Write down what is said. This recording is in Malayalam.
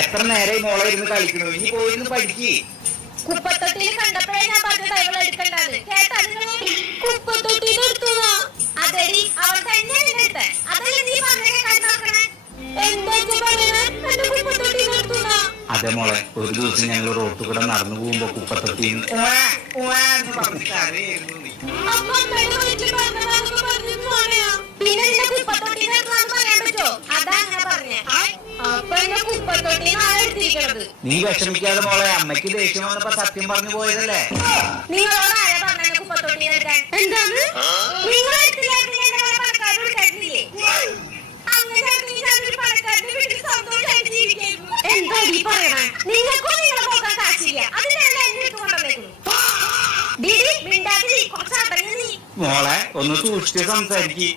എത്ര നേരെ മോളെ ഇരുന്ന് കളിക്കണു, ഇനി പോയിരുന്ന് പഠിക്ക്. കുപ്പത്തൊട്ടിയിൽ കണ്ടപ്പോഴേ ഞാൻ പറഞ്ഞത് അവൾ എടുക്കണ്ടെന്ന് കേട്ടാ നിങ്ങള്? കുപ്പത്തൊട്ടിയിൽ എടുത്തതാ? അതെടി അവൾ തന്നെ എടുത്തേ. അതല്ലേ നീ പറഞ്ഞേ കണ്ണാക്കണേ? എന്താ പറയണേ? എന്റെ കുപ്പത്തൊട്ടിയിൽ എടുത്തതാ? അതെ മോളെ, ഒരു ദിവസം ഞങ്ങൾ റോട്ടിൽ കൂടെ നടന്നു പോകുമ്പോ കുപ്പത്തൊട്ടി പിന്നെ നിന്റെ കുപ്പത്തൊട്ടി പറയാൻ പറ്റോ? അതാ അങ്ങനെ പറഞ്ഞേ. അപ്പൊ എന്റെ കുപ്പത്തൊട്ടി എടുത്തിരിക്കണത്. നീ വിഷമിക്കാതെ മോളെ, അമ്മയ്ക്ക് ദേഷ്യം വന്നപ്പോ സത്യം പറഞ്ഞു പോയതല്ലേ. നിങ്ങളോട് ആരാ പറഞ്ഞ കുപ്പത്തൊട്ടി എടുക്കാൻ? എന്താണ് നിങ്ങൾ മോളെ ഒന്ന് സൂക്ഷിച്ച് സംസാരിക്കും.